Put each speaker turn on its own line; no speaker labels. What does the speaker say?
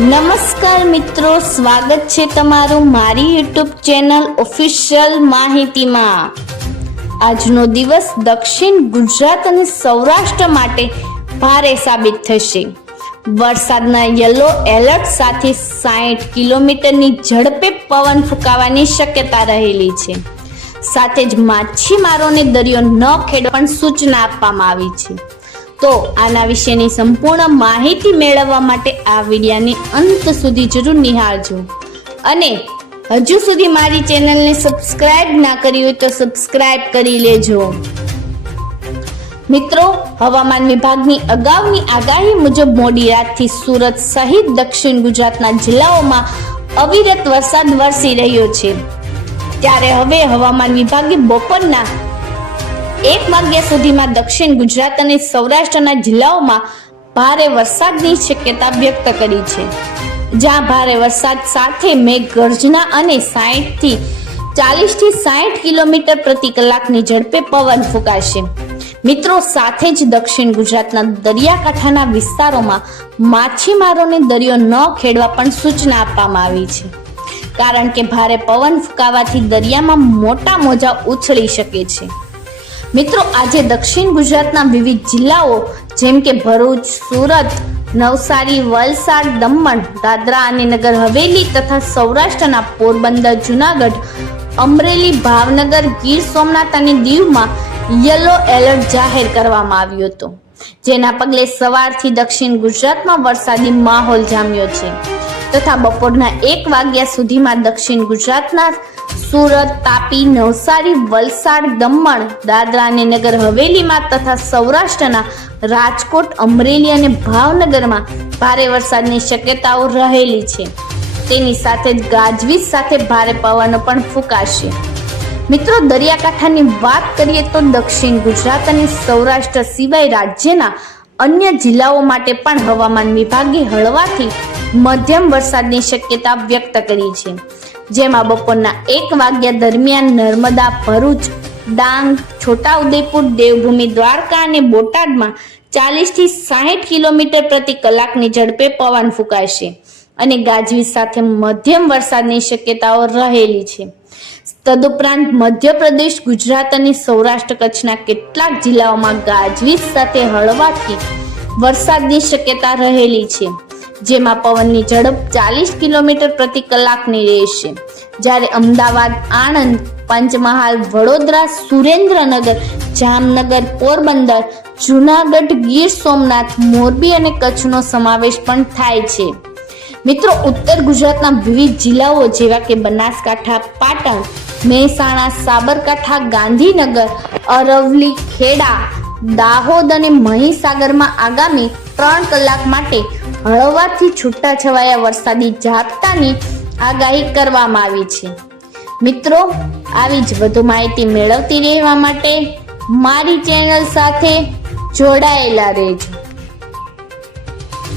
નમસ્કાર મિત્રો, સ્વાગત છે તમારું મારી યુટ્યુબ ચેનલ ઓફિશિયલ માહિતીમાં. આજનો દિવસ દક્ષિણ ગુજરાત અને સૌરાષ્ટ્ર માટે ભારે સાબિત થશે. વરસાદના યલો એલર્ટ સાથે સાઠ કિલોમીટરની ઝડપે પવન ફૂંકાવાની શક્યતા રહેલી છે. સાથે જ માછીમારોને દરિયો ન ખેડવા પણ સૂચના આપવામાં આવી છે. તો આના વિશેની સંપૂર્ણ માહિતી મેળવવા માટે આ વિડિયાને અંત સુધી જરૂર નિહાળજો. અને હજુ સુધી મારી ચેનલને સબસ્ક્રાઇબ ના કરી હોય તો સબસ્ક્રાઇબ કરી લેજો. મિત્રો, હવામાન વિભાગની અગાઉની આગાહી મુજબ મોડી રાતથી સુરત સહિત દક્ષિણ ગુજરાતના જિલ્લાઓમાં અવિરત વરસાદ વરસી રહ્યો છે. ત્યારે હવે હવામાન વિભાગે બપોરના એક વાગ્યા સુધીમાં દક્ષિણ ગુજરાત અને સૌરાષ્ટ્રના જિલ્લાઓમાં ભારે વરસાદની શક્યતા વ્યક્ત કરી છે. જ્યાં ભારે વરસાદ સાથે મેઘગર્જના અને 60 થી ચાલીસથી સાઠ કિલોમીટર પ્રતિ કલાકની ઝડપે પવન ફૂંકાશે. મિત્રો, સાથે જ દક્ષિણ ગુજરાતના દરિયાકાંઠાના વિસ્તારોમાં માછીમારોને દરિયો ન ખેડવા પણ સૂચના આપવામાં આવી છે. કારણ કે ભારે પવન ફૂંકાવાથી દરિયામાં મોટા મોજા ઉછળી શકે છે. મિત્રો, આજે દક્ષિણ ગુજરાતના વિવિધ જિલ્લાઓ, જેમ કે ભરૂચ, સુરત, નવસારી, વલસાડ, દમણ, દાદરા અને નગર હવેલી તથા સૌરાષ્ટ્રના પોરબંદર, જુનાગઢ, અમરેલી, ભાવનગર, ગીર સોમનાથ અને દીવમાં યલો એલર્ટ જાહેર કરવામાં આવ્યો હતો. જેના પગલે સવારથી દક્ષિણ ગુજરાતમાં વરસાદી માહોલ જામ્યો છે. તથા બપોરના એક વાગ્યા સુધીમાં દક્ષિણ ગુજરાતના સુરત, તાપી, નવસારી, વલસાડ, દમણ, દાદરા અને નગર હવેલીમાં તથા સૌરાષ્ટ્રના રાજકોટ, અમરેલી અને ભાવનગરમાં ભારે વરસાદની શક્યતાઓ રહેલી છે. તેની સાથે જ ગાજવીજ સાથે ભારે પવનો પણ ફૂંકાશે. મિત્રો, દરિયાકાંઠાની વાત કરીએ તો દક્ષિણ ગુજરાત અને સૌરાષ્ટ્ર સિવાય રાજ્યના અન્ય જિલ્લાઓ માટે પણ હવામાન વિભાગે હળવાથી મધ્યમ વરસાદની શક્યતા વ્યક્ત કરી છે. જેમાં બપોરના એક વાગ્યા દરમિયાન નર્મદા, ભરૂચ, ડાંગ, છોટાઉદેપુર, દેવભૂમિ, દ્વારકા અને બોટાદમાં ચાલીસથી સાહીઠ કિલોમીટર પ્રતિ કલાકની ઝડપે પવન ફૂંકાશે અને ગાજવીજ સાથે મધ્યમ વરસાદની શક્યતાઓ રહેલી છે. તદુપરાંત મધ્યપ્રદેશ, ગુજરાત અને સૌરાષ્ટ્ર કચ્છના કેટલાક જિલ્લાઓમાં ગાજવીજ સાથે હળવાથી વરસાદની શક્યતા રહેલી છે. જેમાં પવનની ઝડપ ચાલીસ કિલોમીટર પ્રતિ કલાકની રહેશે. જ્યારે અમદાવાદ, આણંદ, પંચમહાલ, વડોદરા, સુરેન્દ્રનગર, જામનગર, પોરબંદર, જુનાગઢ, ગીર સોમનાથ, મોરબી અને કચ્છનો સમાવેશ પણ થાય છે. મિત્રો, ઉત્તર ગુજરાતના વિવિધ જિલ્લાઓ જેવા કે બનાસકાંઠા, પાટણ, મહેસાણા, સાબરકાંઠા, ગાંધીનગર અરવલી ખેડા, દાહોદ અને મહીસાગરમાં આગામી ત્રણ કલાક માટે હળવાથી છૂટાછવાયા વરસાદી ઝાપટાની આગાહી કરવામાં આવી છે. મિત્રો, આવી જ વધુ માહિતી મેળવતી રહેવા માટે મારી ચેનલ સાથે જોડાયેલા રહેજો.